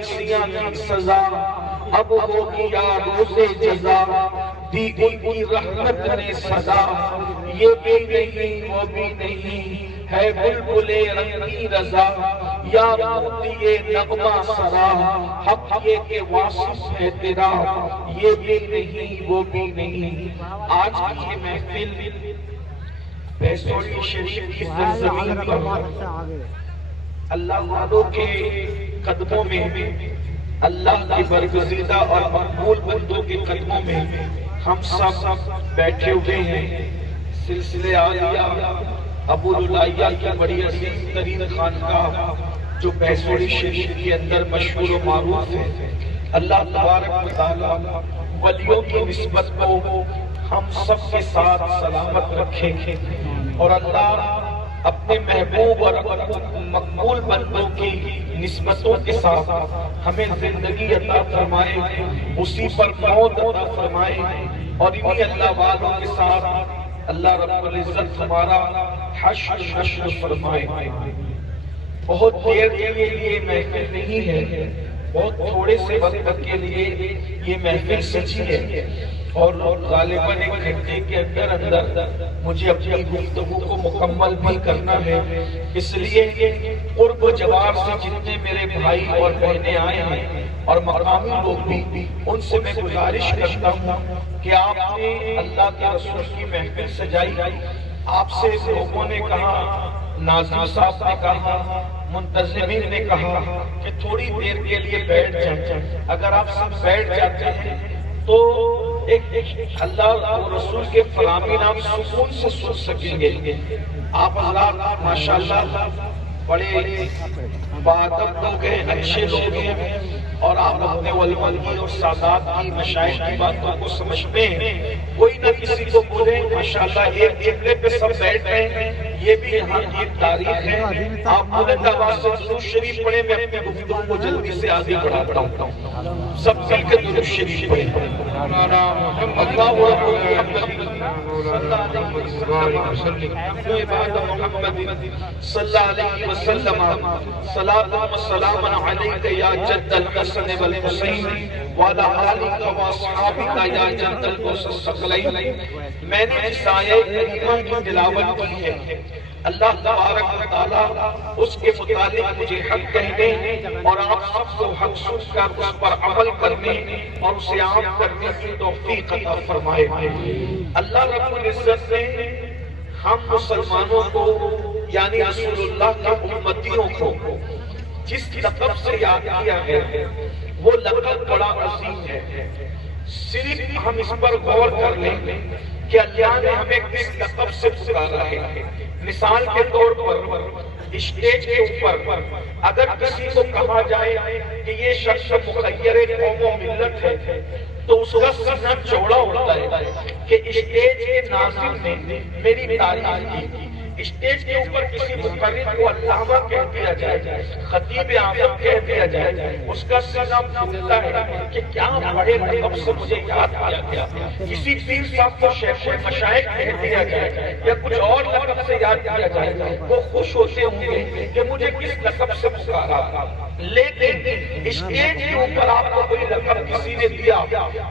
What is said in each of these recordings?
عکسیاں کی سزا، اب ہوگی یا روز جزا، دی ان کی رحمت نے صدا، یہ بھی نہیں وہ بھی نہیں ہے بلبل رنگی رضا، یا موتی نغمہ سرا، حق یہ کہ واصف ہے تیرا، یہ بھی نہیں وہ بھی نہیں۔ آج کی یہ محفل بھیسوری شریف کی سرزمین پر اللہ والوں کے قدموں میں، اللہ کے برگزیدہ اور مقبول بندوں کے قدموں میں ہم سب بیٹھے ہوئے ہیں۔ سلسلہ عالیہ ابو العالیہ کی بڑی عظیم ترین خانقاہ جو بھیسوری شریف کے اندر مشہور و معروف ہے، اللہ تبارک و تعالی ولیوں کی نسبت کو ہم سب کے ساتھ سلامت رکھے، اور اللہ اپنے محبوب اور مقبول بندوں کی نسبتوں کے ساتھ ہمیں زندگی عطا فرمائے، اسی پر موت عطا فرمائے، اور انہی اللہ والوں کے ساتھ اللہ رب العزت ہمارا حشر نشر فرمائے۔ بہت دیر کے لیے محفل نہیں ہے، بہت تھوڑے سے وقت کے لیے یہ محفل سچی ہے، اور غالباً ایک گھنٹے کے اندر مجھے اپنی گفتگو کو مکمل بھی کرنا ہے۔ اس لیے قرب و جوار سے جتنے میرے بھائی اور بہنیں آئے ہیں اور مقامی لوگ بھی، ان سے میں گزارش کرتا ہوں کہ آپ نے اللہ کے رسول کی محفل سجائی، آپ سے لوگوں نے کہا، ناظم صاحب نے کہا، منتظمین نے کہا کہ تھوڑی دیر کے لیے بیٹھ جائیں۔ اگر آپ سب بیٹھ جاتے ہیں تو ایک اللہ اور رسول کے فرامین آپ سکون سے سن سکیں گے۔ آپ حضرات ماشاءاللہ بڑے باادب لوگ ہیں، اچھے لوگ ہیں، اور آپ اپنے علماء اور سادات کی مشائخ کی باتوں کو سمجھتے ہیں۔ کوئی نہ کسی کو بولے ماشاءاللہ ایک جگہ پہ سب بیٹھ رہے ہیں، یہ بھی یہاں کی تاریخ ہے۔ آپ بلند آواز سے درود شریف پڑھیں، میں اپنی گفتگو کو جلدی سے آگے بڑھاتا ہوں۔ سب مل کے درود شریف پڑھیں۔ اللہ صلی اللہ علیہ وسلم، صلاۃ و سلام علیک یا جد الحسن والحسین وعلی آلک و اصحابک یا جد القدس الثقلین۔ میں نے اس آیہ کریمہ کی تلاوت کی ہے، اللہ تبارک و تعالی اس کے متعلق مجھے حق کہنے اور آپ سب کو حق سن کر اس پر عمل کرنے اور اسے عام کرنے کی توفیق عطا فرمائے۔ اللہ رب العزت نے ہم مسلمانوں کو یعنی رسول اللہ کے امتیوں کو جس لقب سے یاد کیا ہے وہ لقب بڑا عظیم ہے۔ صرف ہم اس پر غور کر لیں کہ اللہ نے ہمیں کس لقب سے پکارا ہے۔ مثال کے طور پر اسٹیج کے اوپر اگر کسی کو کہا جائے کہ یہ شخص مخیر قوم و ملت ہے تو اس کا سینہ چوڑا ہوتا ہے کہ اسٹیج کے ناظم نے میری تعریف کی۔ اسٹیج کے اوپر کسی مقرر کو علامہ کہہ دیا جائے، خطیب اعظم کہہ دیا جائے، اس کا سینہ پھولتا ہے کہ کیا بڑے لقب سے مجھے یاد کیا گیا۔ کسی پیر صاحب کو شیخ المشائخ کہہ دیا جائے یا کچھ اور لقب سے یاد کیا جائے، وہ خوش ہوتے ہوں گے کہ مجھے کس لقب سے پکارا۔ لیکن اسٹیج کے اوپر آپ کو کوئی لقب کسی نے دیا،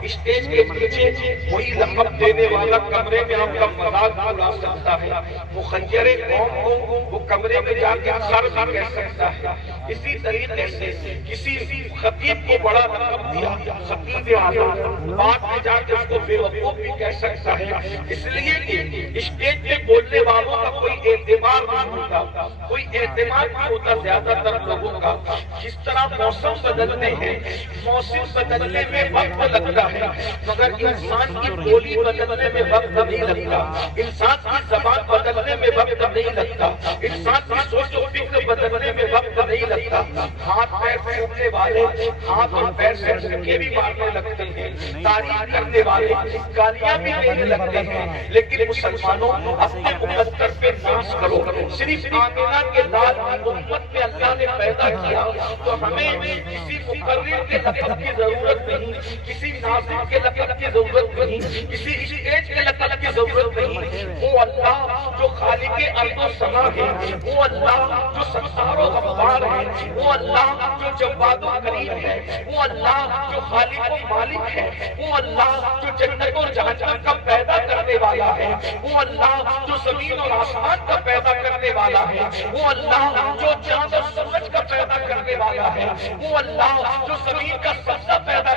اسٹیج کے نیچے وہی لقب دینے والا کمرے میں آپ کا مذاق اڑا سکتا ہے، مخیر قوم کو وہ کمرے میں جا کے خر کہہ سکتا ہے۔ اسی طریقے سے کسی خطیب کو بڑا لقب دیا، خطیب اعظم، بعد میں جا کے اس کو بے وقوف بھی کہہ سکتا ہے۔ اس لیے کہ اسٹیج پہ بولنے والوں کا کوئی اعتبار نہیں ہوتا، کوئی اعتماد نہیں ہوتا زیادہ تر لوگوں کا۔ جس طرح موسم بدلتے ہیں، موسم بدلنے میں وقت لگتا ہے، مگر انسان کی بولی بدلنے میں وقت نہیں لگتا، انسان کی زبان بدلنے میں وقت نہیں لگتا، انسان کی سوچ و فکر بدلنے میں وقت نہیں لگتا۔ ہاتھ پیر پھونکنے والے ہاتھ اور پیر سے دھکے بھی مارنے لگتے ہیں، تعریف کرنے والے گالیاں بھی دینے لگتے ہیں، لیکن مسلمانوں اپنے مقدر پہ ناز کرو۔ صرف آمینہ کے لال کی امت میں اللہ نے پیدا کیا تو ہمیں کسی مقرر کے لقب کی ضرورت نہیں، کسی ناظم کے لقب کی ضرورت نہیں، کسی اسٹیج کے لقب کی ضرورت نہیں۔ وہ اللہ جو خالق ارض و سما ہے، وہ اللہ جو ستار و غفار ہے، وہ اللہ جو جواد و کریم ہے، وہ اللہ جو خالق و مالک ہے، وہ اللہ جو جنت اور جہنم کا پیدا کرنے والا ہے، وہ اللہ جو زمین اور آسمان کا پیدا کرنے والا ہے، وہ اللہ جو چاند اور سورج کا پیدا کرنے والا ہے، وہ اللہ جو زمین کا سبزہ پیدا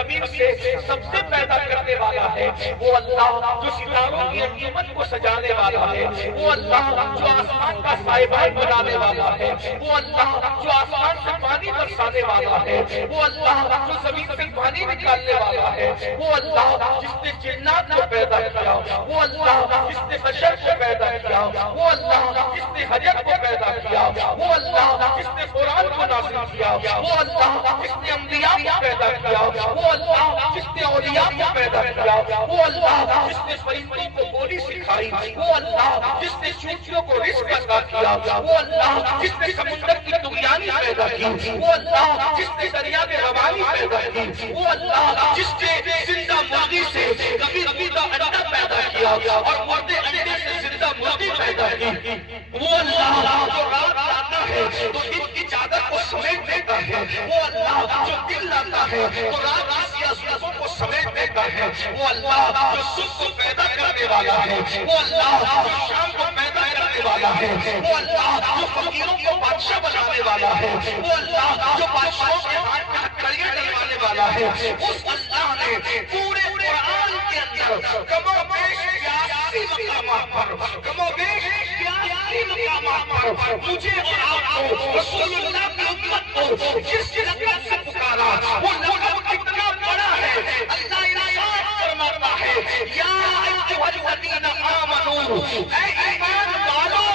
زمین سے سبزے پیدا کرنے والا ہے، وہ اللہ جو ستاروں کی انجمن کو سجانے والا ہے، وہ اللہ جو آسمان کا سائبان بنانے والا ہے، وہ اللہ جو آسمان سے پانی برسانے والا ہے، وہ اللہ جو زمین سے پانی نکالنے والا ہے، وہ اللہ جس نے جنات کو پیدا کیا، وہ اللہ جس نے بشر کو پیدا کیا، وہ اللہ جس نے حجر کو پیدا کیا، وہ اللہ جس نے قرآن کو نازل کیا، وہ اللہ جس نے انبیاء کو پیدا کیا، وہ اللہ جس نے اولیاء کو پیدا کیا، وہ اللہ جس نے فرشتوں کو بولی سکھائی، وہ اللہ جس نے چونٹیوں کو رزق عطا کیا، وہ اللہ جس نے سمندر کی طغیانی پیدا کی، وہ اللہ جس نے دریا میں روانی پیدا کی، وہ اللہ جس نے زندہ مرغی سے کبھی زندہ انڈا پیدا کیا اور مردے انڈے سے زندہ مرغی پیدا کی، وہ اللہ جو رات لاتا ہے تو دن کی چادر کو سمیٹ دیتا ہے، وہ اللہ جو دن لاتا ہے تو رات کی سیاہ صبح کو سمیٹ دیتا ہے، وہ اللہ جو صبح کو پیدا کرنے والا ہے، وہ اللہ جو شام کو پیدا کرنے والا ہے، وہ اللہ جو فقیروں کو بادشاہ بنانے والا ہے، وہ اللہ جو بادشاہوں کے ہاتھ میں ہتھکڑیاں ڈلوانے والا ہے، اس اللہ نے پورے قرآن کے اندر کم و بیش 82 مقامات پر، کم و بیش 82 مقامات پر مجھے اور آپ کو، رسول اللہ کی امت کو جس لقب سے پکارا، وہ لقب کتنا بڑا ہے۔ اللہ ارشاد فرماتا ہے، یا ایھا الذین آمنوا، اے ایمان والو،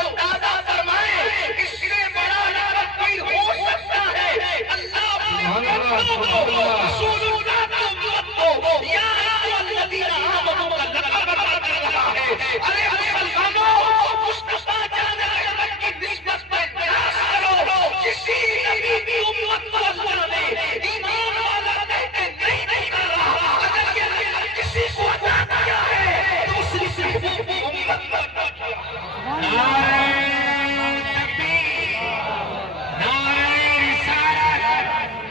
اندازہ فرمائیں اس سے بڑا لقب کوئی ہو سکتا ہے؟ اللہ اپنے بندوں کو، رسول اللہ کی امت کو یا ایھا الذین آمنوا کا لقب عطا کر رہا ہے۔ ارے مسلمانوں، مصطفیٰ جان احمد کی نسبت پر نیاز کرو، کسی نبی کی امت کو اللہ نے ایمان والا کہتے نہیں کر رہا۔ اگر یہ لقب کسی کو عطا کیا ہے تو اس نے صرف امت کو عطا کیا۔ نعرہ تکبیر، نعرہ رسالت،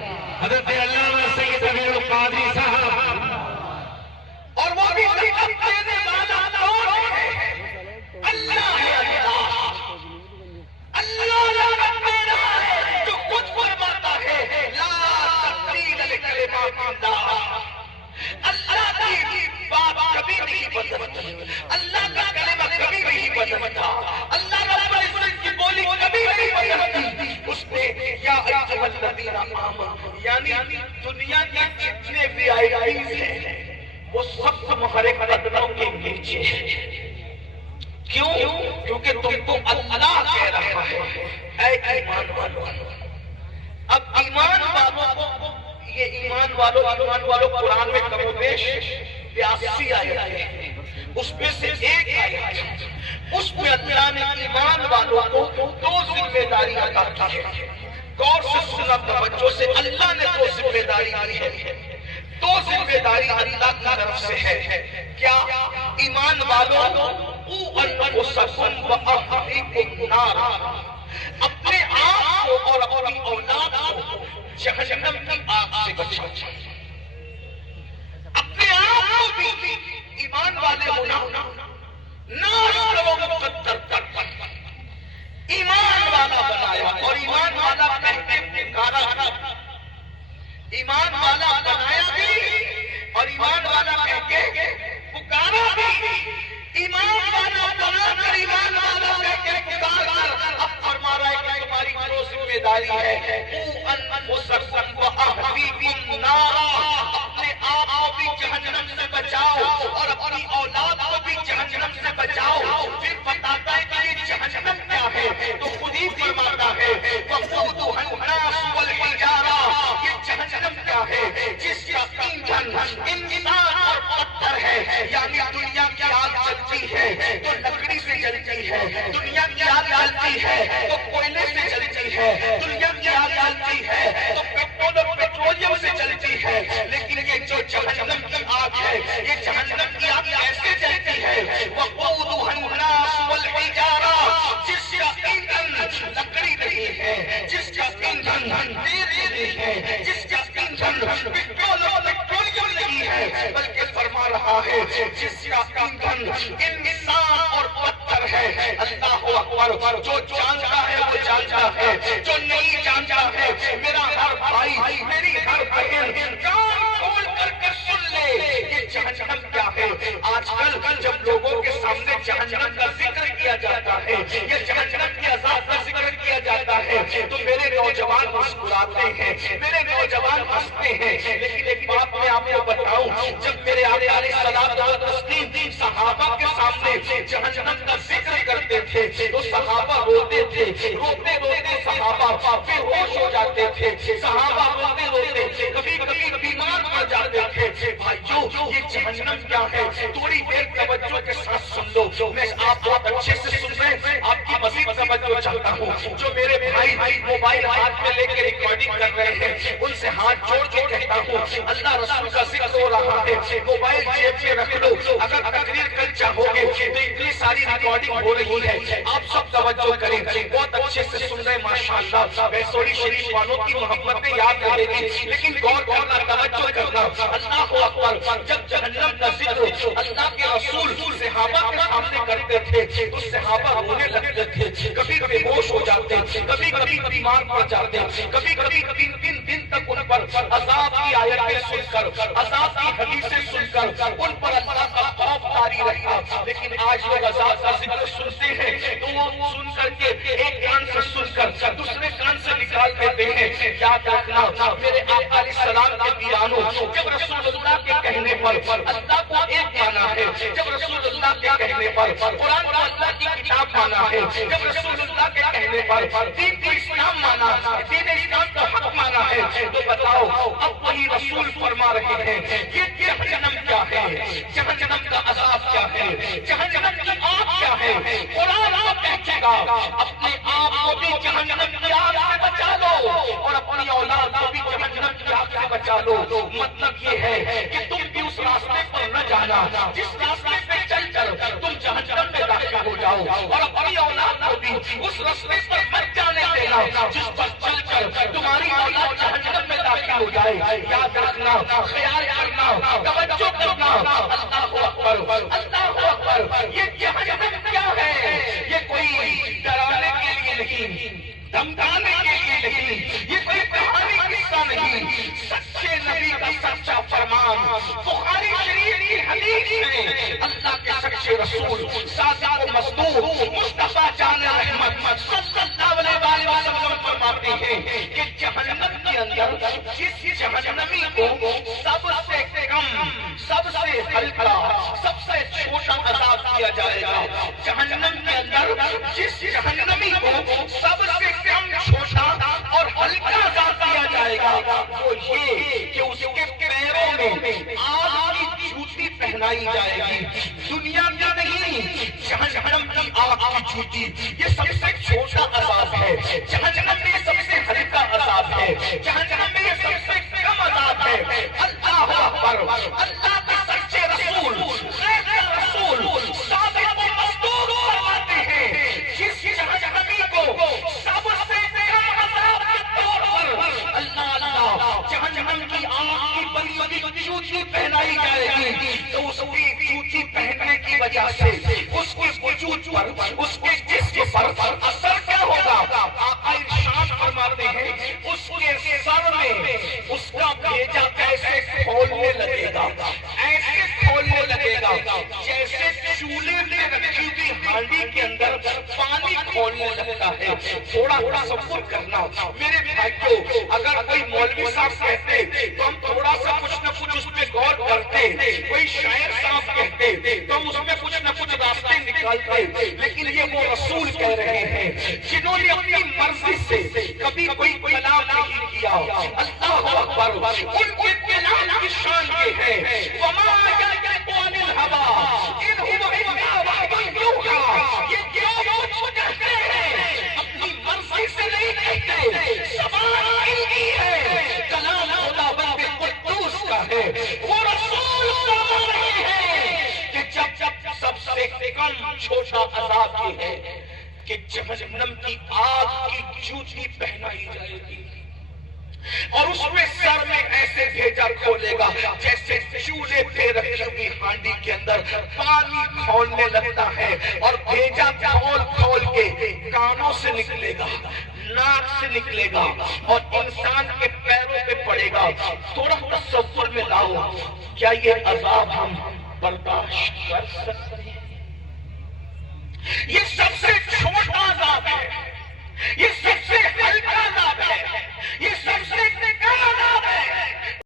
حضرت علامہ سید امیر القادری صاحب، اور وہ بھی لقب دینے والا کون ہے؟ اللہ ہے۔ اللہ لقب دے رہا ہے جو خود فرماتا ہے، لا تبدیل لکلمات اللہ۔ اللہ کی بات کبھی نہیں بدلتی، اللہ کا کلمہ کبھی نہیں بدلتا، اللہ رب العزت کی بولی کبھی نہیں بدلتی۔ اس نے یا ایھا الذین آمنوا، یعنی دنیا کے جتنے بھی آئیڈیز ہیں وہ سب تمہارے قدموں کے نیچے ہیں۔ کیوں؟ کیونکہ تم کو اللہ کہہ رہا ہے، اے ایمان والو۔ اب ایمان والوں کو، یہ ایمان والوں قرآن میں کم و بیش 82 آیت ہے، اس میں سے ایک آیت اس میں اللہ نے ایمان والوں کو 2 ذمہ داری عطا کی ہے۔ غور سے سننا توجہ سے، اللہ نے 2 ذمہ داری دی ہے۔ 2 ذمہ داری اللہ کی طرف سے ہے۔ کیا؟ ایمان والوں، قوا انفسکم واہلیکم نارا، اپنے آپ کو اور اپنی اولاد کو جہنم کی آگ سے بچاؤ۔ اپنے آپ کو بھی ایمان والے ہونا، ناش کرو مقدر تک، ایمان والا بنایا، اور ایمان والا کہہ کے پکارا، ایمان والا بنایا بھی اور ایمان والا کہہ کے پکارا بھی، ایمان والا بنا کر ایمان والا کہہ کے پکار کر اب فرما رہا ہے کہ تمہاری 2 ذمہ داری ہے، قوا انفسکم واہلیکم نارا، اپنے آپ کو بھی جہنم سے بچاؤ اور اپنی اولاد کو بھی جہنم سے بچاؤ۔ پھر بتاتا ہے کہ یہ جہنم کیا ہے، تو خود ہی فرماتا ہے وقودھا الناس والحجارہ، یہ جہنم کیا ہے؟ جس کا ایندھن انسان اور پتھر ہے، یعنی دنیا کی آگ جلتی ہے تو لکڑی سے جلتی ہے، دنیا کی آگ جلتی ہے تو کوئلے سے جلتی ہے، دنیا کی آگ جلتی ہے تو پیٹرول اور پیٹرولیم سے جلتی ہے، لیکن یہ جو جہنم کی آگ ہے، یہ جہنم کی آگ ایسے جلتی ہے وقودھا الناس والحجارہ، جس کا ایندھن لکڑی نہیں ہے، ہے جس کا ایندھن انسان اور پتھر ہے. اللہ اکبر. جو جانتا ہے وہ جانتا ہے, جو نہیں جانتا ہے میرا ہر بھائی میری ہر بہن کان کھول کر سن لے یہ جہنم کیا ہے. آج کل جب لوگوں کے سامنے جہنم کا ذکر کیا جاتا ہے یا جہنم کے عذاب کا ذکر کیا جاتا ہے تو میرے نوجوان مسکراتے ہیں, میرے نوجوان ہنستے ہیں. لیکن ایک بات میں آپ کو بتاؤں, جب میرے آقا علیہ الصلوۃ والتسلیم صحابہ کے سامنے جہنم کا ذکر کرتے تھے تو صحابہ روتے تھے, روتے روتے صحابہ بے ہوش ہو جاتے تھے, صحابہ روتے روتے کبھی کبھی بیمار پڑ جاتے تھے. بھائیو یہ جہنم کیا ہے تھوڑی دیر توجہ کے ساتھ سن لو. میں آپ بہت اچھے سے سن رہے ہیں, آپ کی مزید توجہ چاہتا ہوں. جو میرے بھائی موبائل ہاتھ میں لے کے ریکارڈنگ کر رہے ہیں ان سے ہاتھ جوڑ کے کہتا ہوں اللہ رسول کا ذکر ہو رہا ہے, موبائل جیب میں رکھ لو. اگر تقریر کر چاہو گے تو اتنی ساری ریکارڈنگ ہو رہی ہے, آپ سب توجہ کریں. بہت اچھے سے سن رہے ہیں ماشاءاللہ. ویسوری شریف والوں کی محبتیں یاد رہے گی لیکن غور کرنا, توجہ کرنا. اللہ اکبر. جب جہنم کا ذکر اللہ کے رسول صحابہ کے سامنے کرتے تھے تو صحابہ رونے لگتے تھے, کبھی بے ہوش ہو جاتے, کبھی کبھی بیمار پڑ جاتے, کبھی کبھی 3 دن تک ان پر عذاب کی آیتیں سن کر, عذاب کی حدیثیں سن کر ان پر اللہ کا خوف طاری رہا. لیکن آج لوگ عذاب کا ذکر سنتے ہیں تو وہ سن کر کے ایک کان سے سن کر دوسرے کان سے نکال دیتے ہیں. یاد رکھنا میرے آقا علیہ السلام کے بیانوں, جب رسول اللہ کے کہنے پر اللہ کو ایک مانا ہے, جب رسول اللہ کے کہنے پر قرآن کو اللہ کی کتاب مانا ہے, جب رسول اللہ کے کہنے پر دین اسلام مانا, دین اسلام کا حق مانا ہے, تو بتاؤ اب وہی رسول فرما رہے ہیں یہ جہنم کیا ہے, جہنم کا عذاب کیا ہے, جہنم کی آگ کیا ہے. قرآن آپ کہے گا اپنے آپ کو بھی جہنم کی آگ سے بچا لو اور اپنی اولاد کو بھی جہنم کی آگ سے بچا لو. مطلب یہ ہے کہ تم بھی اس راستے پر نہ جانا جس راستے پہ چل کر تم جہنم میں داخل ہو جاؤ, اور اپنی اولاد کو بھی اس راستے پر مت جانے دینا جس پر چل کر تمہاری اولاد جہنم میں داخل ہو جائے. یاد رکھنا, خیال کرنا, توجہ کرنا. اللہ اکبر, اللہ اکبر. یہ جہنم کیا ہے, یہ کوئی ڈرانے کے لیے نہیں, دھمکانے کے لیے نہیں, یہ کوئی کہانی قصہ نہیں, سچے نبی کا سچا فرمان. بخاری شریف کی حدیث میں اللہ کے سچے رسول صادق مصدوق مصطفیٰ جان رحمت صلی اللہ علیہ وسلم فرماتے ہیں کہ جہنم کے اندر جس جہنمی کو سب سے کم, سب سے ہلکا, سب سے چھوٹا عذاب کیا جائے گا, جہنم کے اندر جس جہنمی کو سب سے کم, چھوٹا اور ہلکا عذاب دیا جائے گا وہ یہ کہ اس کے پیروں میں آگ کی جوتی پہنائی جائے گی. دنیا میں نہیں, جہنم کی آگ کی جوتی یہ سب سے چھوٹا عذاب ہے, جہنم میں سب سے ہلکا عذاب ہے, جہنم میں یہ سب سے کم عذاب ہے. اللہ اکبر. اللہ کے سچے رسول, رسول صادق مصدوق فرماتے ہیں جس جہنمی کو سب سے کم عذاب کے طور پر اللہ جہنم کی آگ کی بڑی بڑی جوتی پہنائی جائے گی تو اس کی جوتی پہننے کی وجہ سے اس کے وجود پر, اس کے جسم پر اثر کیا ہوگا. آقا ارشاد فرماتے ہیں اس کے سر میں اس کا بھیجا ایسے کھولنے لگے گا, ایسے کھولنے لگے گا جیسے چولہے میں رکھی ہوئی ہانڈی کے اندر پانی کھولنے لگتا ہے. تھوڑا تصور کرنا میرے بھائیو, اگر کوئی مولوی صاحب کہتے تو ہم تھوڑا سا کچھ نہ کچھ اس پہ غور کرتے, کوئی شاعر صاحب کہتے تو ہم اس میں کچھ نہ کچھ راستے نکالتے. لیکن یہ وہ رسول کہہ رہے ہیں جنہوں نے اپنی مرضی سے کبھی کوئی کلام نہیں کیا. اللہ اکبر. ان کے کلام کی شان یہ ہے وما ينطق عن الهوى ان هو الا وحی یوحی. یہ جو کچھ کہتے ہیں اپنی مرضی سے نہیں کہتے, زبان ان کی ہے, کلام خداوند قدوس کا ہے. وہ رسول فرما رہے ہیں کہ جب سب سے کم چھوٹا عذاب یہ ہے کہ جہنم کی آگ کی جوتی پہنائی جائے گی. اور اس میں سر میں ایسے بھیجا کھولے گا جیسے چولہے پہ رکھی ہوئی ہانڈی کے اندر پانی کھولنے لگتا ہے، اور بھیجا کھول کھول کے کانوں سے نکلے گا، ناک سے نکلے گا اور انسان کے پیروں پہ پڑے گا۔ تھوڑا تصور میں لاؤ، کیا یہ عذاب ہم برداشت کر سکتے ہیں؟ یہ